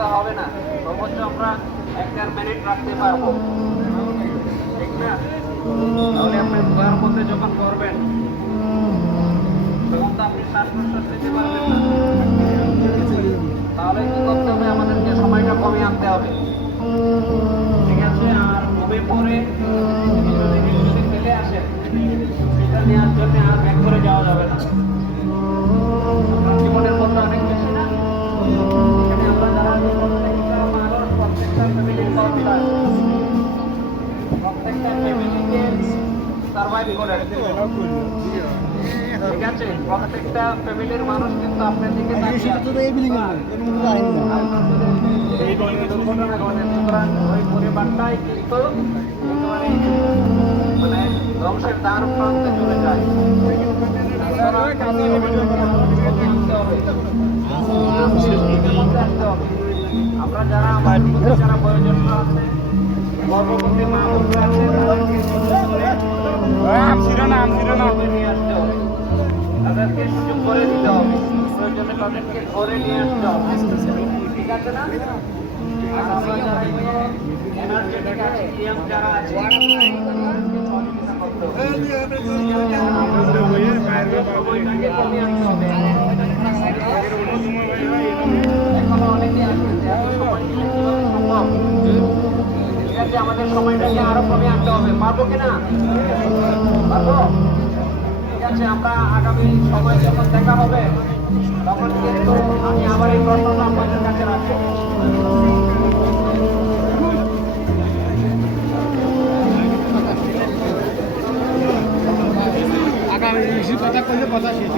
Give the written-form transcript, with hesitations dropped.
হবে না, সর্বোচ্চ আমরা 1-1.5 মিনিট রাখতে পারবো, ঠিক না? তাহলে আপনি ধোয়ার মধ্যে যখন করবেন তখন তো আপনি শ্বাস প্রশ্বাস নিতে পারবেন না। তাহলে কি করতে হবে, আমাদেরকে সময়টা কমিয়ে আনতে হবে, ঠিক আছে? আর কমে পরে যদি ফেলে আসেন সেটা নেওয়ার জন্য আর ব্যাক করে যাওয়া যাবে না। আপনার জীবনের মধ্যে অনেক বেশি না, এখানে আমরা যারা প্রত্যেকটা মানুষ, প্রত্যেকটা ফ্যামিলির দরকার, প্রত্যেকটা ফ্যামিলিকে সার্ভাইভ করে, ঠিক আছে? প্রত্যেকটা ফ্যামিলির মানুষ কিন্তু আপনার দিকে দুর্ঘটনা ঘটে, সুতরাং ওই পরিবারটাই কিন্তু মানে ধ্বংসের দ্বার প্রান্তে চলে যায়। আমরা যারা আমাদের মধ্যে যারা বয়োজ্যেষ্ঠ আছে, গর্ভবতী মা বোনরা আছে, তাদেরকে নিয়ে আসতে হবে, তাদেরকে সুযোগ করে দিতে হবে, প্রয়োজনে তাদেরকে ঘরে নিয়ে আসতে হবে, ঠিক আছে না? আর আমরা যারা এনার্জেটিক আছে, ইয়াং যারা আছে, সহযোগিতা করতে হবে, সময়টাকে কমিয়ে আনতে হবে। এখনো অনেকে আসতেছে, সময় দিলে কিভাবে সম্ভব? ঠিক আছে, আমাদের সময়টাকে আরো কমিয়ে আনতে হবে, পারবো কিনা? পারবো? ঠিক আছে, আমরা আগামী সময় যখন দেখা হবে তখন কিন্তু আমি আবার এই প্রশ্নটা আপনাদের কাছে রাখবো। আগামী কথা করলে কথা শেষ।